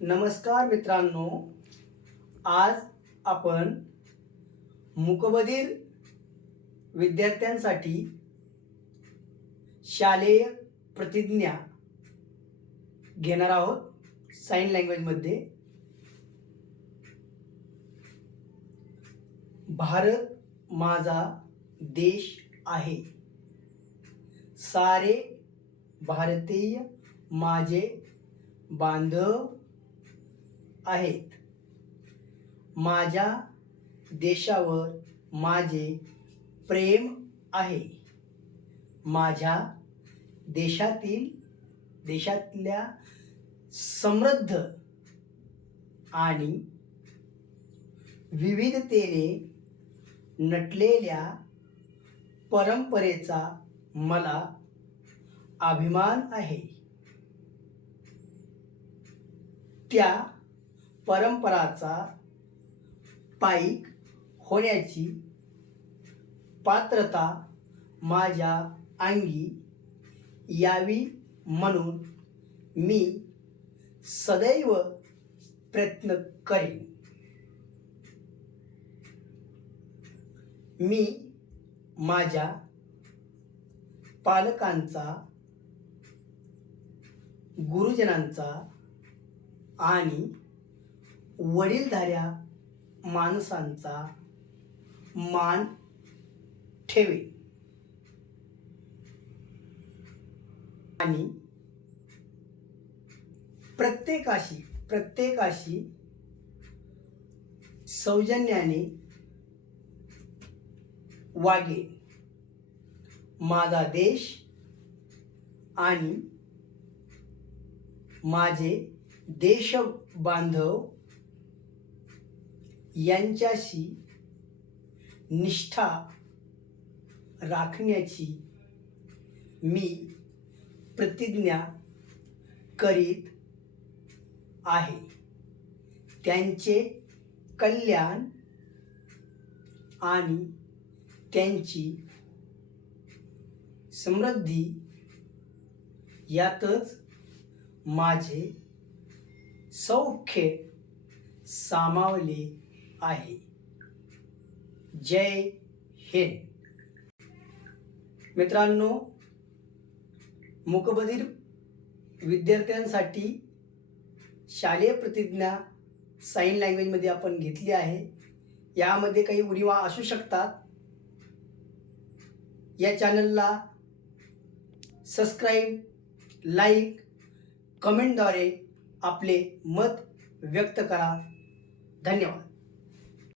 नमस्कार मित्रांनो, आज आपण मूकबधीर विद्यार्थ्यांसाठी शालेय प्रतिज्ञा घेणार आहोत साइन लँग्वेजमध्ये। भारत माझा देश आहे, सारे भारतीय माझे बांधव आहेत। माझ्या देशावर माझे प्रेम आहे। माझ्या देशातल्या समृद्ध आणि विविधतेने नटलेल्या परंपरेचा मला अभिमान आहे। त्या परंपराचा पाईक होण्याची पात्रता माझ्या अंगी यावी म्हणून मी सदैव प्रयत्न करेन। मी माझ्या पालकांचा, गुरुजनांचा आणि वडीलधाऱ्या माणसांचा मान ठेवेन आणि प्रत्येकाशी सौजन्याने वागेन। माझा देश आणि माझे देशबांधव यांच्याशी निष्ठा राखण्याची मी प्रतिज्ञा करीत आहे। त्यांचे कल्याण आणि त्यांची समृद्धी यातच माझे सौख्य सामावले आहे। जय हिंद। मित्रांनो, मूकबधीर विद्यार्थ्यांसाठी शालेय प्रतिज्ञा साइन लँग्वेजमध्ये आपण घेतली आहे। यामध्ये काही उणिवा असू शकतात। या चॅनलला सबस्क्राईब, लाईक, कमेंटद्वारे आपले मत व्यक्त करा। धन्यवाद।